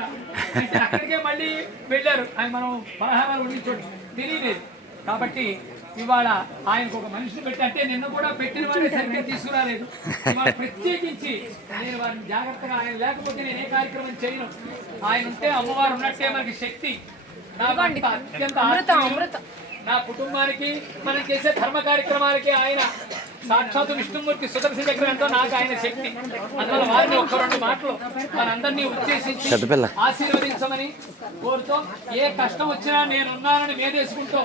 అక్కడికే మళ్ళీ వెళ్ళారు. ఆయన మనం పలహారాలు ఉండించోడు తెలియలేదు. కాబట్టి ఇవాళ ఆయనకు ఒక మనిషిని పెట్టి అంటే నిన్న కూడా పెట్టిన వాడే సరిగ్గా తీసుకురాలేదు. ఇవాళ ప్రత్యేకించి నేను వారిని జాగ్రత్తగా ఆయన లేకపోతే నేను ఏ కార్యక్రమం చేయను. ఆయన ఉంటే అమ్మవారు ఉన్నట్టే మనకి శక్తి. అత్యంత. నా కుటుంబానికి మనం చేసే ధర్మ కార్యక్రమాలకి ఆయన సాక్షాత్ విష్ణుమూర్తి సుదర్శన ఎంతో నాకు ఆయన శక్తి. అందువల్ల వారిని ఒక్క రెండు మాటలు మనందరినీ ఉద్దేశించి. ఆశీర్వదించమని కోరుతూ ఏ కష్టం వచ్చినా నేను ఉన్నానని మేదేసుకుంటూ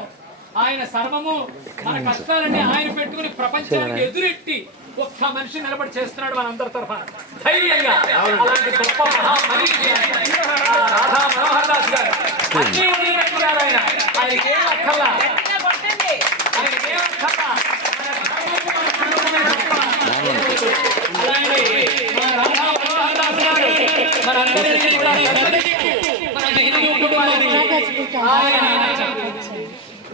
ఆయన సర్వము మన కష్టాలన్నీ ఆయన పెట్టుకుని ప్రపంచానికి ఎదురెట్టి ఒక్క మనిషి నిలబడి చేస్తున్నాడు మనందరి తరఫున. ధైర్యంగా. అలాంటి గొప్ప మహా మనిషి రాధా మనోహర్ దాస్ గారు అన్నీ వదిలిపెట్టుకున్నారు ఆయన ఆయనకి ఏం అక్కర్లా ఆయనకి ఏం అక్కర్లా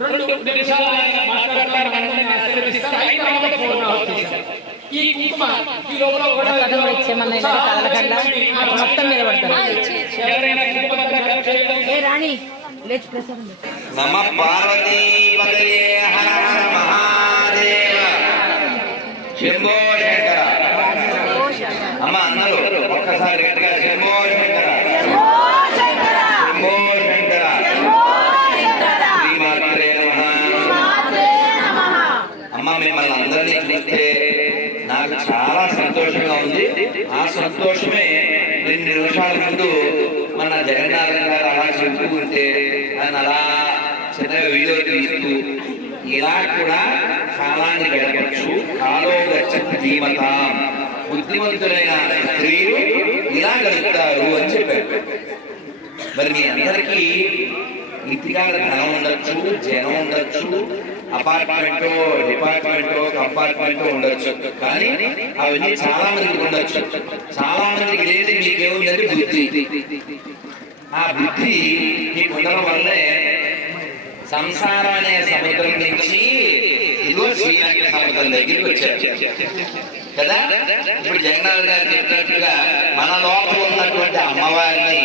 రెండు నిమిషాలు ఆయన మాట్లాడతారు మనందరినీ ఆశీర్వదిస్తారు. అయిన తర్వాత పూర్ణాహుతి చేశారు. ఈ కుంకుమ ఈ లోపల మొత్తం మీద పడతారు. నమ పార్వతీపతయే హర హర మహాదేవ శంభో శంకర అమ్మ అందరూ ఒక్కసారి గట్టిగా శంభో శంకర శంభో శంకర శ్రీమాత్రే నమః అమ్మ మిమ్మల్ని అందరినీ చూస్తే నాకు చాలా సంతోషంగా ఉంది ఆ సంతోషమే రెండు నిమిషాల ముందు మన జగన్నాథన్ గారు అలా చెబుతూ ఉంటే ఆయన అలా చిన్న వీడియో తీస్తూ ఇలా కూడా కాలాన్ని గడపచ్చు కాలో గచ్చతి ధీమతాం. బుద్ధిమంతులైన స్త్రీలు ఇలా గడుపుతారు అని చెప్పారు మరి మీ అందరికీ ఇంటిగా ధనం ఉండొచ్చు జనం ఉండొచ్చు అపార్ట్మెంట్ డిపార్ట్మెంట్ కంపార్ట్మెంట్ ఉండొచ్చు. కానీ అవన్నీ చాలా మందికి ఉండొచ్చు. చాలా మందికి లేదు మీకేముందంటే బుద్ధి. ఆ బుద్ధి మీకు ఉండడం వల్లే సంసారం అనే సముద్రం నుంచి ఇదిగో శ్రీలంక సముద్రం దగ్గరికి వచ్చారు. కదా? ఇప్పుడు జగన్నాథ్ గారు చెప్పినట్టుగా మన లోపల ఉన్నటువంటి అమ్మవారిని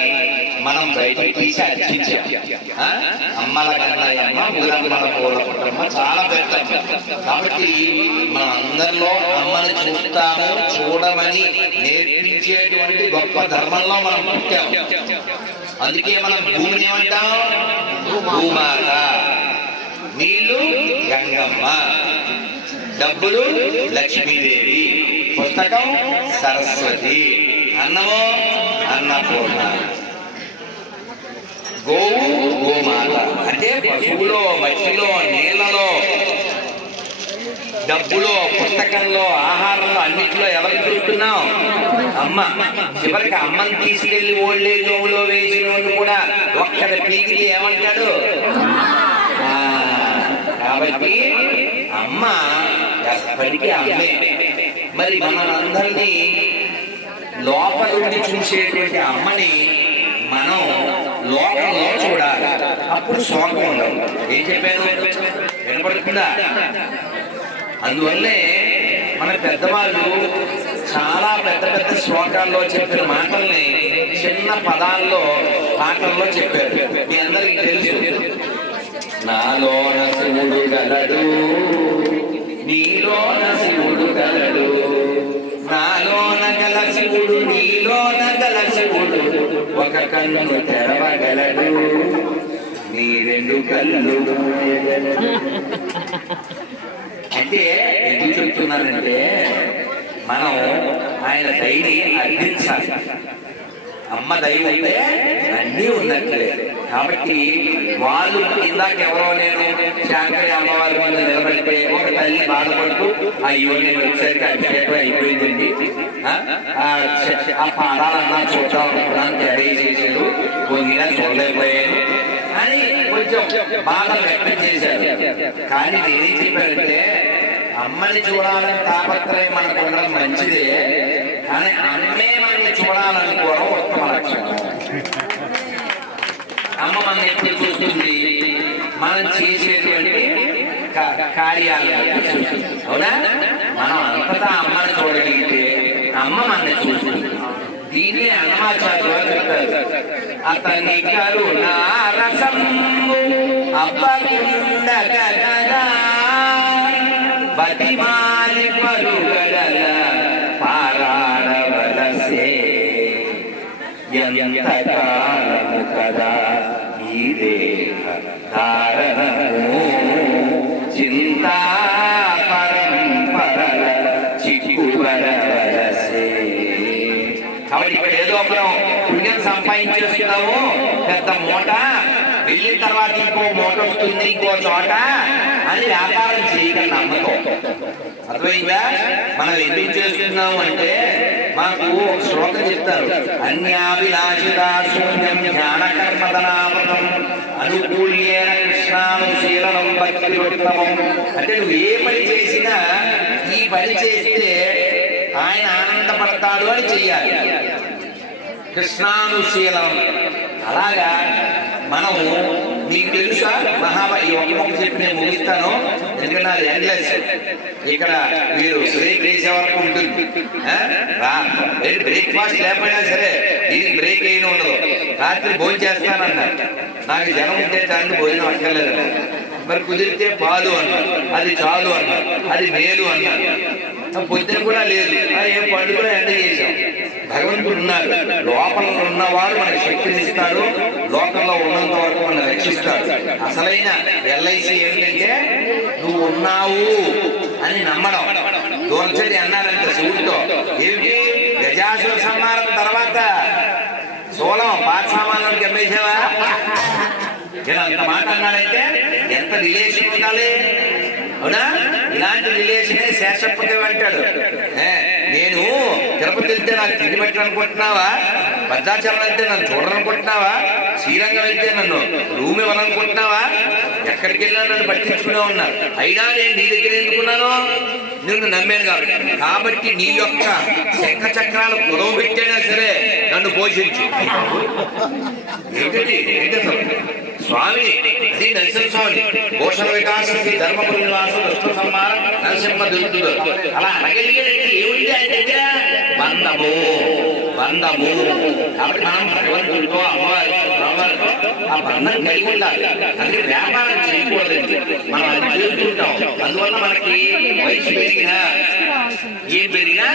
మనం బయట తీసి అర్చించాం. అమ్మల కన్నయ్యమ్మ ఊరమ్మల పూల పుట్టమ్మ చాలా పెద్ద కాబట్టి మన అందరిలో అమ్మని చూస్తాము చూడమని నేర్పించేటువంటి గొప్ప ధర్మంలో మనం పుట్టాం. అందుకే మనం భూమిని ఏమంటాం? భూమాత. నీళ్ళు గంగమ్మ. డబ్బులు లక్ష్మీదేవి. పుస్తకం సరస్వతి. అన్నమో అన్నపూర్ణ. గోవు గోమాత అంటే పశువులో మట్టిలో నీళ్ళలో డబ్బులో పుస్తకంలో ఆహారంలో అన్నింటిలో ఎవరికి చూస్తున్నాం అమ్మ. చివరికి అమ్మని తీసుకెళ్ళి ఓల్డేజ్ హోమ్లో వేసిన వాడు కూడా ఒక్కడ పీకిరి ఏమంటాడు? కాబట్టి అమ్మ ఎప్పటికీ అమ్మే. మరి మనందరినీ లోపల నుండి చూసేటువంటి అమ్మని మనం లోకంలో చూడాలి. అప్పుడు శోకం ఉండదు ఏం చెప్పాను వినపడుతుందా అందువల్లే మన పెద్దవాళ్ళు చాలా పెద్ద పెద్ద శ్లోకాల్లో చెప్పిన మాటల్ని చిన్న పదాల్లో పాటల్లో చెప్పారు. మీ అందరికీ తెలుసు. నాలోన శివుడు గలడు నీలోన శివుడు గలడు. నాలోన గల శివుడు నీలోన గల శివుడు. ఒక కన్ను తెరవగలడు నీ రెండు కళ్ళు అంటే ఎందుకు చెప్తున్నానంటే మనం ఆయన దైని అర్థించాలి అమ్మ దైవం అంటే అన్నీ ఉన్నట్లే. కాబట్టి వాళ్ళు ఇందాక ఎవరో నేను శాంకరి అమ్మవారి మీద నిలబడితే ఒక తల్లి బాధపడుతూ అయ్యో నేను వచ్చేసరికి అభిషేకం అయిపోయిందండి. ఆ, ఆ, పాదాలన్నా చూద్దాం అనుకున్నాను రెడీ చేశాడు. పొంగినా చూడలేకపోయాను. అని కొంచెం బాధ వ్యక్తం చేశారు. కానీ నేనేం చెప్పారంటే అమ్మని చూడాలని తాపత్రయం మనకు ఉండడం మంచిదే కానీ అమ్మే మనల్ని చూడాలనుకోవడం ఉత్తమ లక్షణం. అమ్మ మనం ఎప్పుడు చూస్తుంది? మనం చేసేటువంటి కార్యాలు. అవునా? మనం అంతటా అమ్మని చూడగలిగితే అమ్మ మనల్ని చూస్తుంది. దీన్ని అన్నమాచార్య వారు చెప్పారు. అతని కరుణారసము అబ్బకుండగదా బతిమాలి పరుగడలా. ఎంతకాలము కదా ఈ దేహ ధారణము చింతా పరంపరల చిక్కుబడవలసే కాబట్టి ఇక్కడ ఏదో మనం పుణ్యం సంపాదించేస్తున్నాము పెద్ద మూట వెళ్ళిన తర్వాత ఇంకో మూట వస్తుంది ఇంకో చోట అని వ్యాపారం చేయగల నమ్మకం. అర్థమైందా? మనం ఎందుకు చేస్తున్నాము అంటే మాకు ఒక శ్లోకం చెప్తారు. అన్యాభిలాషితా శూన్యం జ్ఞాన కర్మదనామృతం అనుకూల్యేన కృష్ణానుశీలనం భక్తి ఉత్తమం అంటే నువ్వు ఏ పని చేసినా ఈ పని చేస్తే ఆయన ఆనందపడతాడు అని చెయ్యాలి. కృష్ణానుశీలం అలాగా మనము మీకు తెలుసా? మహాబ ఈ ఒక్క మొక్క చెప్పి నేను ముగిస్తాను. ఎందుకంటే అది ఎండ్లెస్ ఇక్కడ మీరు బ్రేక్ వేసే వరకు ఉంటుంది. బ్రేక్ఫాస్ట్ లేకపోయినా సరే దీనికి బ్రేక్ అయిన ఉండదు రాత్రి భోజనం చేస్తానన్నారు. నాకు జనం ఉంటే చాలు భోజనం అక్కర్లేదు. మరి కుదిరితే పాలు అన్నారు. అది చాలు అన్నారు. అది మేలు అన్నారు. పొద్దున కూడా లేదు. ఏం పండుగ ఎండ చేశాం. భగవంతుడు ఉన్నారు లోపల ఉన్నవాడు మనకు శక్తిని ఇస్తాడు. లోకంలో ఉన్నంత వరకు మనం రక్షిస్తాడు. అసలైన ఎల్ఐసి ఏంటంటే నువ్వు ఉన్నావు అని నమ్మడం. దూరచడి అన్నారంట శివుడితో. ఏమిటి? గజాసుర సంహారం తర్వాత? సోలం పాత సామాన్లకు అమ్మేసావా ఇలా అంత మాట ఎంత రిలేషన్ ఉండాలి? అవునా? ఇలాంటి రిలేషనే శేషప్పకే అంటాడు నేను తిరుపతి వెళ్తే నాకు తిరిగి పెట్టాలనుకుంటున్నావా భద్రాచలం వెళ్తే నన్ను చూడాలనుకుంటున్నావా? శ్రీరంగం వెళ్తే నన్ను రూమ్ ఇవ్వాలనుకుంటున్నావా? ఎక్కడికి వెళ్ళినా నన్ను పట్టించుకునే ఉన్నా. అయినా నేను నీ దగ్గర ఎందుకున్నాను? నిన్ను నమ్మాను కాబట్టి. కాబట్టి నీ యొక్క శంఖ చక్రాలు గొడవ పెట్టైనా సరే నన్ను పోషించు. ఏంటంటే ఏంటి స్వామి అది నరసింహ స్వామి. భూషణ వికాసం ధర్మపురి నివాసం విష్ణు సంహార నరసింహ దుర్దుడు అలా ఏముంది ఆయన దగ్గర? బంధము. బంధము. కాబట్టి మనం భగవంతుడితో అమ్మవారి అమ్మవారితో ఆ బంధం కలిగి ఉండాలి. అందుకే వ్యాపారం చేయకూడదండి. మనం అది చేస్తుంటాం. అందువల్ల మనకి వయసు పెరిగినా ఏం పెరిగినా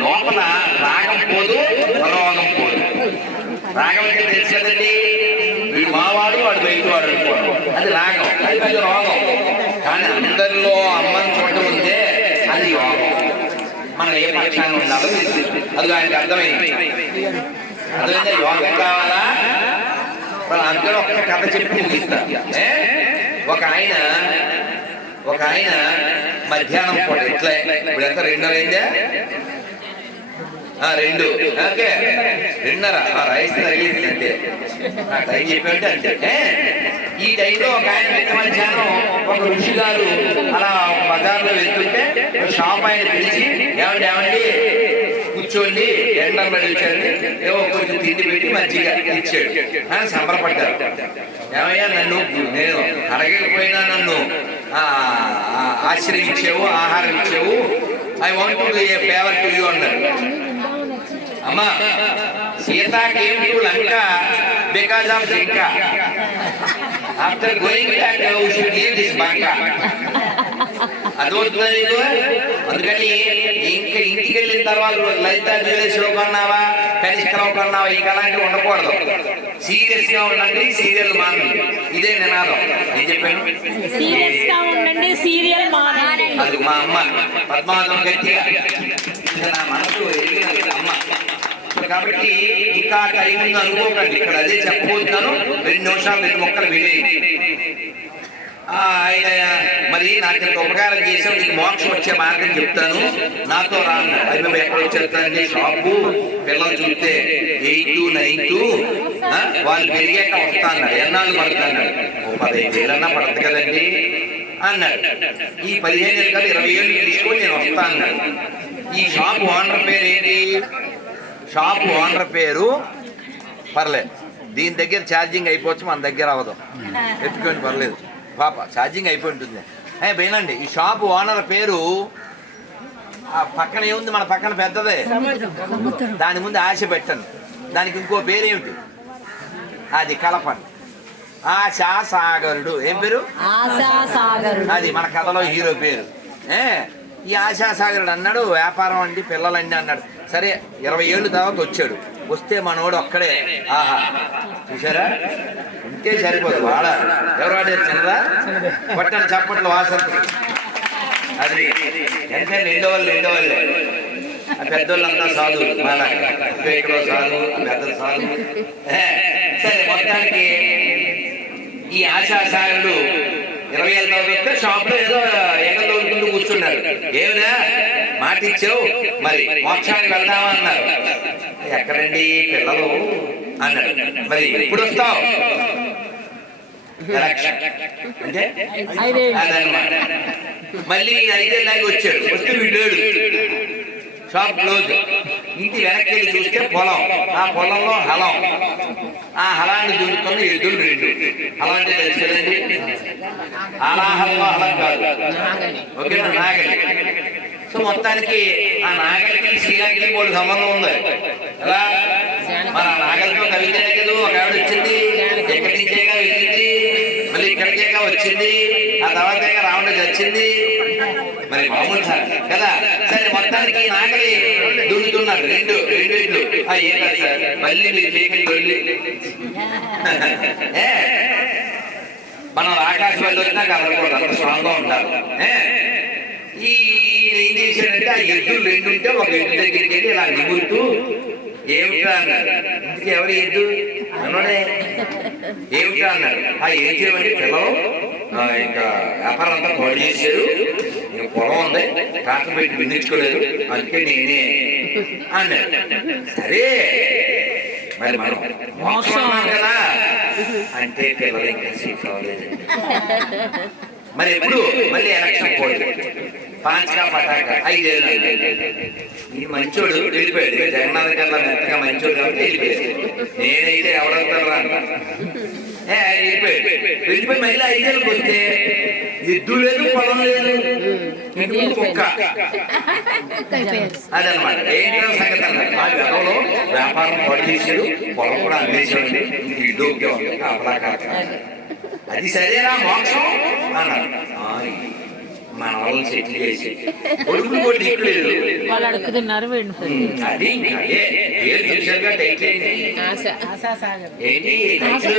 లోపల రాగం పోదు రోగం పోదు. రాగం అంటే తెలుసు కదండి వీడు మావాడు వాడు బయటవాడు అనుకోడు. అది రాగం అది పెద్ద రోగం. కానీ అందరిలో అమ్మని చూడటం ఉంటే అది యోగం. మనం ఏ పక్షాన్ని ఉండాలో తెలుసు. అది ఆయనకు అర్థమైంది. అర్థమైందా? యోగం కావాలా? అందరూ ఒక్క కథ చెప్పి ముగిస్తా ఒక ఆయన ఒక ఆయన మధ్యాహ్నం పూట ఇట్లా ఇప్పుడు ఎంత రెండో అయిందా? రెండు. ఓకే. రెండున్నర. ఆ, రైస్ తగిలింది అంతే. ఆ, టైం చెప్పాడు అంతే. ఈ టైంలో ఒక ఆయన పెద్ద మధ్యాహ్నం ఒక ఋషి గారు అలా బజార్లో వెళ్తుంటే షాప్ ఆయన పిలిచి ఏమండి ఏమండి? కూర్చోండి. ఎండర్ వచ్చాడు ఏవో కొంచెం తిండి పెట్టి మజ్జిగ ఇచ్చాడు. సంబరపడ్డారు. ఏమయ్యా నన్ను నేను అడగకపోయినా నన్ను ఆ, ఆశ్రయించావు ఆహారం ఇచ్చావు I want to a favour to you అన్నాడు అమ్మా Sita came to Lanka because of jinka after going back you should leave this బంక నీకు? అందుకని ఇంకా ఇంటికి వెళ్ళిన తర్వాత లలిత జ్యువెలర్స్లో కొన్నావా కనిష్కరం కొన్నావా ఇంకా అలాంటివి ఉండకూడదు. సీరియస్గా ఉండండి సీరియల్ మానండి. ఇదే నినాదం. నేను చెప్పాను? సీరియస్గా ఉండండి సీరియల్ మానండి. అది మా అమ్మ. పద్మావతం గట్టిగా. నా మనసు ఎరిగిన అమ్మ. కాబట్టి ఇంకా టైం అనుకోకండి. ఇక్కడ అదే చెప్పబోతున్నాను. రెండు నిమిషాలు రెండు మొక్కలు ఆ, ఆయన మరి నాకు ఇంత ఉపకారం చేసావు నీకు మోక్షం వచ్చే మార్గం చెప్తాను. నాతో రా అన్నాడు అది మేము ఎక్కడ వచ్చేస్తానండి షాపు పిల్లలు చూస్తే ఎయిట్ నైన్ వాళ్ళు పెరిగాక వస్తా అన్నాడు. ఎన్నాళ్ళు పడుతున్నాడు ఓ పదహైదు ఏళ్ళన్నా పడదు కదండి అన్నాడు. ఈ పదిహేను ఏళ్ళు కాదు ఇరవై ఏళ్ళు తీసుకొని నేను వస్తా అన్నాడు. ఈ షాప్ ఓనర్ పేరు ఏంటి షాప్ ఓనర్ పేరు? పర్లేదు దీని దగ్గర ఛార్జింగ్ అయిపోవచ్చు మన దగ్గర అవ్వదు. ఎత్తుకోండి పర్లేదు. పాప ఛార్జింగ్ అయిపోయి ఉంటుంది ఏ, వినండి ఈ షాప్ ఓనర్ పేరు ఆ పక్కన ఏముంది? మన పక్కన పెద్దదే. దాని ముందు ఆశ పెట్టండి దానికి ఇంకో పేరేమిటి అది కలపండి ఆశా సాగరుడు ఏం పేరు? ఆశాసాగరుడు. అది మన కథలో హీరో పేరు. ఏ ఈ ఆశాసాగరుడు అన్నాడు వ్యాపారం అండి పిల్లలండి అన్నాడు. సరే ఇరవై ఏళ్ళు తర్వాత వచ్చాడు. వస్తే మనోడు ఒక్కడే. ఆహా. చూసారా ఇంకే సరిపోదు వాడ. ఎవరు ఆడారు చిన్నదా? పట్టణ చప్పట్లు వాసంతులు అది అంటే రెండో వాళ్ళు రెండో వాళ్ళు ఆ పెద్దోళ్ళంతా సాధు మన ఇక్కడ సాధు ఆ సాధు సరే మొత్తానికి ఈ ఆశాసాగరుడు ఇరవై ఐదు రోజులు వస్తే షాప్లో ఏదో ఎండ తోలుకుంటూ కూర్చున్నారు. ఏమిరా? మాట ఇచ్చావు మరి మోక్షానికి వెళ్దామా అన్నారు. ఎక్కడండి పిల్లలు? అన్నాడు మరి ఎప్పుడు వస్తావు? అంటే? మళ్ళీ ఐదేళ్ళకి వచ్చాడు. వస్తే వీడు షాప్ క్లోజ్. ఇంటి వెనక్కి వెళ్ళి చూస్తే పొలం. ఆ పొలంలో హలం. ఆ హలాన్ని దున్నుతున్న ఎద్దులు రెండు. హలం అంటే తెలుసు కదండి అలాహంలో హలం కాదు. ఓకేనా? నాగలి. సో మొత్తానికి ఆ నాగలికి శ్రీలంకకి వాళ్ళు సంబంధం ఉంది. ఎలా? మరి ఆ నాగలితో కవితనే కదా ఒక ఆవిడ వచ్చింది. ఎక్కడి నుంచేగా వెళ్ళింది. మళ్ళీ వచ్చింది. ఆ తర్వాత రావణ చచ్చింది. మరి మామూలు సార్ కదా? సరే మొత్తానికి నాగలి దున్నుతున్నారు. రెండు రెండు ఇట్లు. ఏం కాదు సార్ మళ్ళీ మీరు పీకలు దొల్లి మనం ఆకాశం వెళ్ళి వచ్చినా కదలకూడదు అంత స్ట్రాంగ్గా ఉంటారు ఈ ఈయన ఏం చేశాడంటే ఆ ఎద్దులు రెండు ఉంటే ఒక ఎద్దు దగ్గరికి వెళ్ళి ఇలా నిగురుతూ ఏమిటా అన్నారు. ఎవరు ఎద్దు? ఏమిటా అన్నారు? ఆ ఏం చేయమండి? పిల్లలు? ఇంకా వ్యాపారం అంతా పాడు చేశారు. ఇంకా పొలం ఉంది. ట్రాక్టర్ పెట్టి విందించుకోలేదు అందుకే నేనే అన్నారు. సరే. మరి మనం మోసం కదా. అంటే పిల్లలు ఇంకా సీట్ అవ్వలేదండి మరి ఎప్పుడు? మళ్ళీ ఎలక్షన్ పోలేదు పాంచా పటాక ఐదేళ్ళు ఈ మంచోడు వెళ్ళిపోయాడు. జగన్నాథ్ గారు ఎంతగా మంచోడు కాబట్టి వెళ్ళిపోయాడు. నేనే వెళ్ళిపోయి మళ్ళీ ఐదేళ్ళకి వస్తే ఎద్దు లేదు పొలం లేదు. ఇంటి కుక్క. అదనమాట. ఏంటో సంగతి అన్నమాట ఆ గతంలో వ్యాపారం పాడు చేశాడు పొలం కూడా ఇంక ఇల్లు ఒకే ఉంది కాపలా కాక అది సరేనా మోక్షం అన్నాడు. ఆయ్, మన వాళ్ళని సెటిల్ చేసి కొడుకులు కూడా దిక్కులేదు వాళ్ళు అడుగుతున్నారు వీడిని ఉమ్, అది ఇంకా అదే పేరు చూసారుగా టైటిల్ ఏంటి ఆశ ఏంటి టైటిల్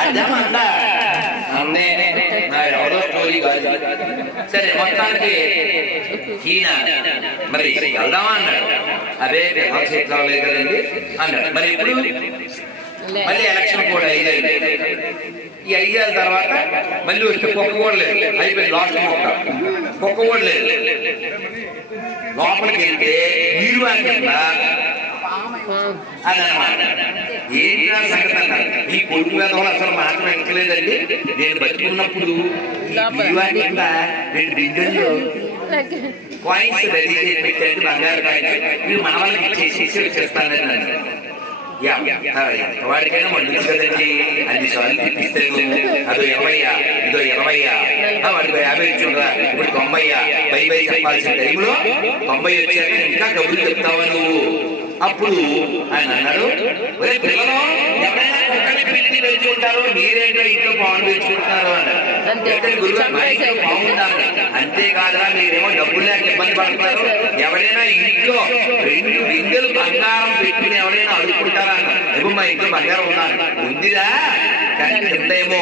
అర్థం అందా అందే నా ఎవరో స్టోరీ కాదు సరే మొత్తానికి ఈయన మరి వెళ్దామా అన్నాడు అదే పిల్లలు సెటిల్ అవ్వలేదు కదండి అన్నాడు మరి ఇప్పుడు మళ్ళీ ఎలక్షన్ కూడా ఐదేళ్ళు ఈ ఐదేళ్ళ తర్వాత మళ్ళీ వస్తే కుక్క కూడా లేదు. అయిపోయింది లాస్ట్ మొక్క కుక్క కూడా లేదు. లోపలికి వెళ్తే నీరు కింద అదనమాట ఏంటి సంగతి అన్నారు. ఈ కొడుకు మీద వాళ్ళు అసలు మాట వెంకలేదండి నేను బతుకున్నప్పుడు ఈ రెండు బిందెలు కాయిన్స్ రెడీ చేసి పెట్టండి బంగారు కాయిన్స్ ఇవి మన వాళ్ళకి ఇచ్చేసి వచ్చేస్తానని అన్నారు యా, ఆ, వాడికైనా మండుతుంది కదండి. అన్ని సార్లు తిప్పిస్తాను అదో ఇరవయ్యా ఇదో ఇరవయ్యా వాడికి యాభై ఇచ్చుండ్రా ఇప్పుడు తొంభయ్యా. పై బై చెప్పాల్సిన టైంలో తొంభై వచ్చాక ఇంకా కబుర్లు చెప్తావా నువ్వు? అప్పుడు ఆయన అన్నాడు ఒరే పిల్లలు ఎవరైనా కుక్కని పిల్లిని పెంచుకుంటారు మీరేంటో ఇంట్లో మా బాగుంటారు అంతేకాదురా మీరేమో డబ్బులు లేక ఇబ్బంది పడతారు ఎవరైనా ఇంట్లో రెండు బిందెలు బంగారం పెట్టుకుని ఎవరైనా అడుక్కుంటారా? ఏమో మా ఇంట్లో బంగారం ఉన్నారు ఉందిరా. కానీ తింటేమో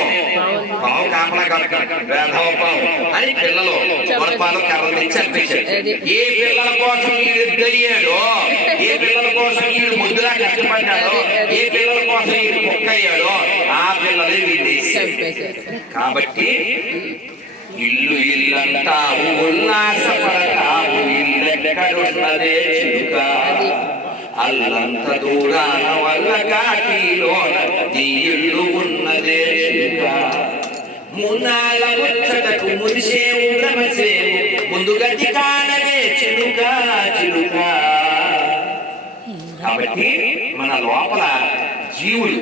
పావు కాపలా అని పిల్లలు గుణపాలు కర్రలు ఏ పిల్లల కోసం వీడు ఏ పిల్లల కోసం వీడు ముద్దులా కష్టపడ్డాడో ఏ పిల్లల కోసం వీడు కుక్క అయ్యాడో ఆ పిల్లలే వీడి కాబట్టి ఇల్లు ఇల్లంటావు ఉల్లాసపడతావు ఇల్లెక్కడున్నదే చిలుక. అల్లంత దూరాన వల్ల కాటిలోన ఇల్లు ఉన్నదే మున్నాల ముచ్చటకు మురిసేవు ముందు గతి కానవే చిలుక చిలుక కాబట్టి మన లోపల జీవుడు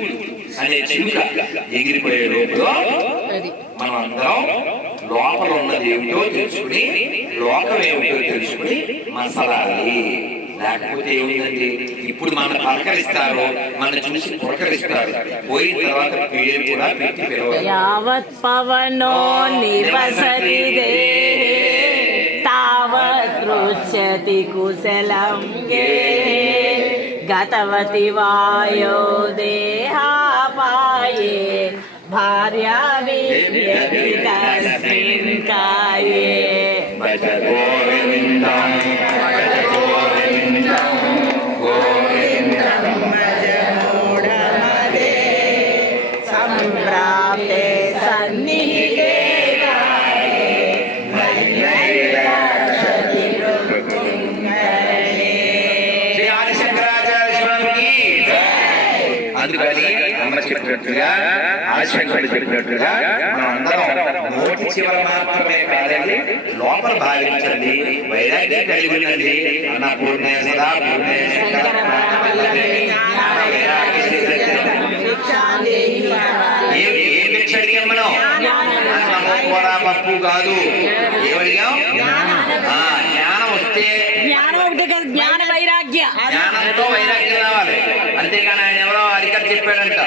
అనే చిలుక ఎగిరిపోయే లోపల మనం అందరం లోపల ఉన్న దేవుడితో తెలుసుకుని లోకం ఏమిటో తెలుసుకుని మసలాలి లేకపోతే ఏముందండి? ఇప్పుడు మన పలకరిస్తారు మన చూసి పురకరిస్తారు పోయిన తర్వాత పేరు కూడా పెట్టి పిలవాలి యావత్ పవనో నివసతి దేహే తావత్ రుచ్యతి కుశలం గతవతి వాయో దేహాపాయే. భార్యా కాయే. భజ గోవిందం. భజ అమ్మ చెప్పినట్టుగా ఆదిశంకరుడు చెప్పినట్టుగా మనం అందరం నోటి చివర మాత్రమే కాదండి లోపల భావించండి వైరాగ్యం కలిగి ఉండండి. సదా పూర్ణే. ఏ భిక్ష అడిగాం మనం అన్నము కూర పప్పు కాదు. ఏమడిగాం జ్ఞానం వస్తే జ్ఞానం ఒకటే కదా జ్ఞాన వైరాగ్య. జ్ఞానంతో వైరాగ్యం రావాలి. అంతేగాని ఆయన ఎవరో అరికథ చెప్పాడంట.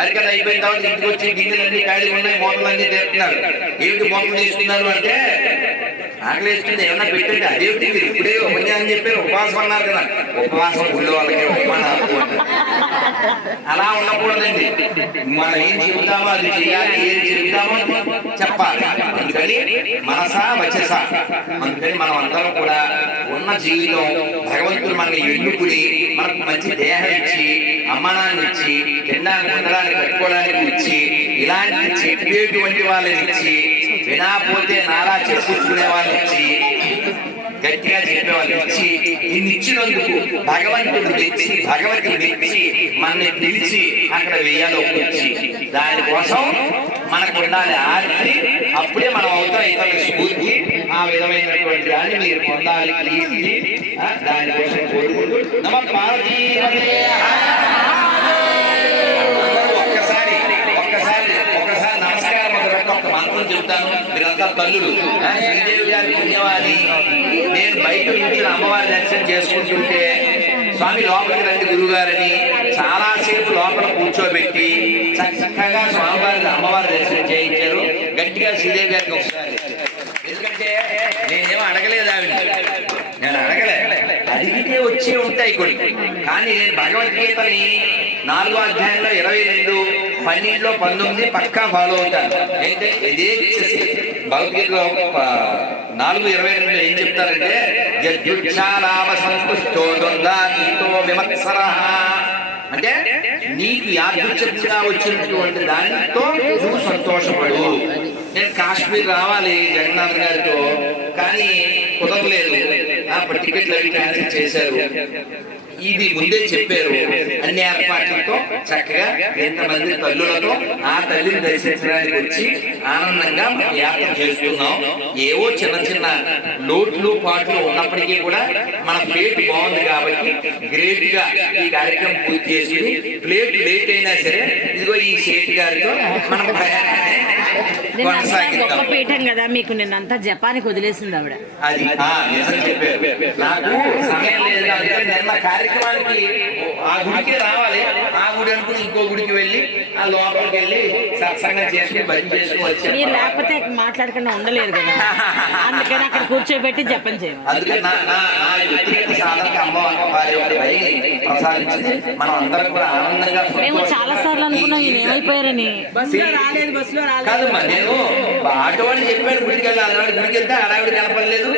అరికథ అయిపోయిన తర్వాత ఇంటికి వచ్చి గిన్నెలన్నీ ఖాళీ ఉన్నాయి మూటలన్నీ తెస్తున్నారు ఏమిటి బొమ్మలు తీసుకున్నారు అంటే ఆకలి వేస్తుంది ఏమన్నా పెట్టండి అదేమిటి మీరు ఇప్పుడే ఉపన్యాసం చెప్పారు ఉపవాసం అన్నారు కదా. ఉపవాసం గుళ్ళ వాళ్ళకి ఉపమానాలు అలా ఉండకూడదండి. మనం ఏం చెబుతామో అది చేయాలి ఏం చెబుతామో చెప్పాలి. అందుకని మనసా వచస. అందుకని మనం అందరం కూడా ఉన్న జీవితం భగవంతుడు మనల్ని ఎన్నుకుని మనకు మంచి దేహం ఇచ్చి అమ్మనాన్ని ఇచ్చి తినడానికి ఉండడానికి కట్టుకోవడానికి ఇచ్చి ఇలాంటి చెప్పేటువంటి వాళ్ళని ఇచ్చి వినాపోతే నారా చెప్పుకునే వాళ్ళు ఇచ్చి గట్టిగా చెప్పేవాళ్ళు ఇచ్చి ఇన్ని ఇచ్చినందుకు భగవంతుడు తెచ్చి భగవతి తెచ్చి మనల్ని పిలిచి అక్కడ వెయ్యాలి ఒప్పించి దానికోసం మనకు ఉండాలి ఆర్తి. అప్పుడే మనం అవుతాం. ఇతరుల స్ఫూర్తి ఆ విధమైనటువంటి దాన్ని మీరు పొందాలి దానికోసం కోరుకుంటూ నమ పార్వతీ ఒక్కసారి ఒక్కసారి ఒక్కసారి నమస్కారం మొదలుపెట్టి ఒక చెప్తాను మీరంతా తల్లులు శ్రీదేవి గారి పుణ్యవాది. నేను బయట నుంచి అమ్మవారి దర్శనం చేసుకుంటుంటే స్వామి లోపలికి రండి గురుగారని చాలాసేపు లోపల కూర్చోబెట్టి చక్కగా స్వామివారి అమ్మవారి దర్శనం చేయించారు. గట్టిగా శ్రీదేవి గారికి ఒకసారి. ఎందుకంటే నేనేమో అడగలేదు ఆవిడ నేను అడగలే. అడిగితే వచ్చే ఉంటాయి కొన్ని. కానీ నేను భగవద్గీతని నాలుగో అధ్యాయంలో ఇరవై రెండు పన్నెండులో పంతొమ్మిది పక్కా ఫాలో అవుతాను. అయితే ఇదే భగవద్గీతలో నాలుగు ఇరవై రెండు ఏం చెప్తారంటే యద్యుక్షారామ సంతుష్టో ద్వంద్వాతీతో విమత్సర. అంటే నీకు యాదృచ్ఛికంగా వచ్చినటువంటి దానితో నువ్వు సంతోషపడు. నేను కాశ్మీర్ రావాలి జగన్నాథ్ గారితో కానీ కుదరలేదు. అప్పుడు టికెట్లు అవి క్యాన్సిల్ చేశారు. ఇది ముందే చెప్పారు. అన్ని ఏర్పాట్లతో చక్కగా ఎంతమంది తల్లులతో ఆ తల్లిని దర్శించడానికి వచ్చి ఆనందంగా మనం యాత్ర చేస్తున్నాం. ఏవో చిన్న చిన్న లోట్లు పాటలు ఉన్నప్పటికీ కూడా మన ప్లేట్ బాగుంది కాబట్టి గ్రేట్గా ఈ కార్యక్రమం పూర్తి చేసుకుని ప్లేట్ లేట్ అయినా సరే ఇదిగో ఈ షేట్ గారితో మనం ప్రయాణాన్ని గొప్ప పీఠం కదా మీకు నిన్నంతా జపానికి వదిలేసింది ఆవిడ. అది నాకు సమయం లేదు నిన్న కార్యక్రమానికి ఆ గుడికి రావాలి. ఆ గుడి అనుకుని ఇంకో గుడికి వెళ్ళి ఆ లోపలికి వెళ్ళి సత్సంగం భజన చేసుకుని మీరు లేకపోతే మాట్లాడకుండా ఉండలేరు కదా. అందుకని అక్కడ కూర్చోబెట్టి జపం చేయం అందుకని నా నా నా వ్యక్తిగత సాధనకి అమ్మ వారి యొక్క దయని ప్రసాదించింది. మనం అందరం కూడా ఆనందంగా మేము చాలా సార్లు అనుకున్నాం ఈయన ఏమైపోయారని. బస్సులో రాలేదు బస్సులో రాలేదు. కాదమ్మా నేను ఆటో అని చెప్పాను గుడికి వెళ్ళాలి. అన్నాడు గుడికి వెళ్తే హడావిడి కనపడలేదు.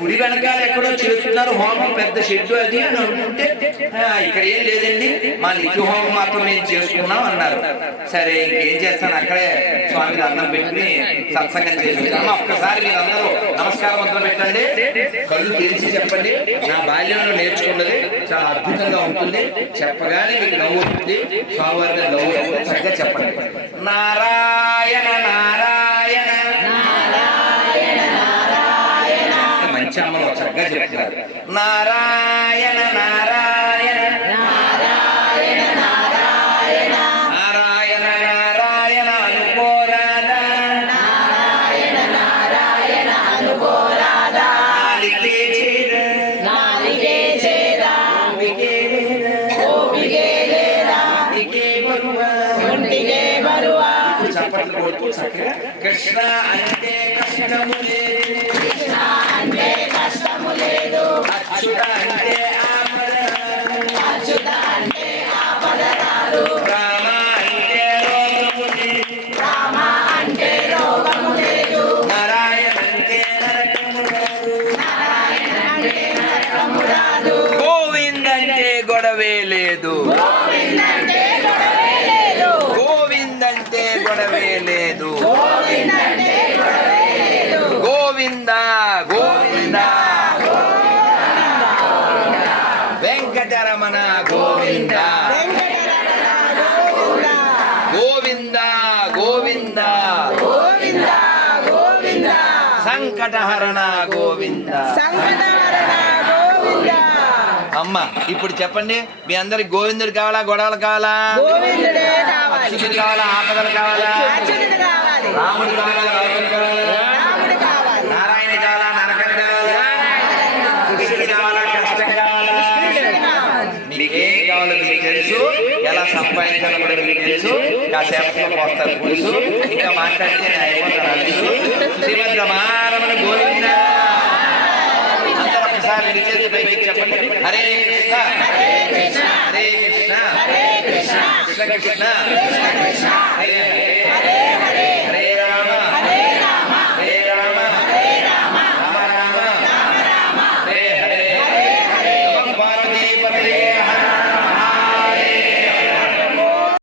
గుడి వెనకాల ఎక్కడో చేస్తున్నారు హోమం పెద్ద షెడ్డు అది అని అనుకుంటే ఇక్కడ ఏం లేదండి. మా నిత్య హోమం మాత్రం మేము చేసుకున్నాం అన్నారు. సరే ఇంకేం చేస్తాను? అక్కడే స్వామికి అన్నం పెట్టుకుని సత్సంగం చేసి ఒక్కసారి మీరందరూ నమస్కారం మొదలు పెట్టండి. కళ్ళు తెలిసి చెప్పండి. నా బాల్యంలో నేర్చుకున్నది చాలా అద్భుతంగా ఉంటుంది. చెప్పగానే మీకు నవ్వుతుంది స్వామివారి నవ్వు చక్కగా చెప్పండి. నారాయణ నారాయణ. ನಾರಾಯಣ ನಾರಾಯಣ. ನಾರಾಯಣ ನಾರಾಯಣ ನಾರಾಯಣ ನಾರಾಯಣ ಅನುಕೋರಾದ ನಾರಾಯಣ ನಾರಾಯಣ ಅನುಕೋರಾದ ನಾಲಿಗೆ ಛೇದ. ನಾಲಿಗೆ ಛೇದ ಗೋವಿಗೆ ಗೋವಿಗೆ ನಾಲಿಗೆ ಬರುವ. ಮುಂಡಿಗೆ ಬರುವ. ಚಪ್ಪಲಿ ಕೊಟ್ಟು ಸಕ್ಕೆ ಕೃಷ್ಣ రాదు గోవింద్ అంటే గొడవే లేదు. గోవింద్ అంటే గొడవే లేదు. గోవింద గోవింద. వెంకటరమణ గోవింద. గోవింద గోవింద. సంకటహరణ గోవింద. అమ్మ ఇప్పుడు చెప్పండి మీ అందరికి గోవిందుడు కావాలా గొడవలు కావాలా? గోవిందుడే కావాలి. ఆపదలు కావాలా? రాముడు కావాలా రాముడు నారాయణ కావాలా నరకం కావాలా? కృష్ణుడు కావాలా కష్టం కావాలా? మీకు కావాలో మీకు తెలుసు. ఎలా సంపాదించాలో కూడా మీకు తెలుసు. కాసేపట్లో పోస్తారు పులుసు. ఇంకా మాట్లాడితే తెలుసు గోవింద. ఒకసారి నిలిచేది పైకి చెప్పండి. హరే కృష్ణ. హరే కృష్ణ. కృష్ణ. కృష్ణ. హరే హరే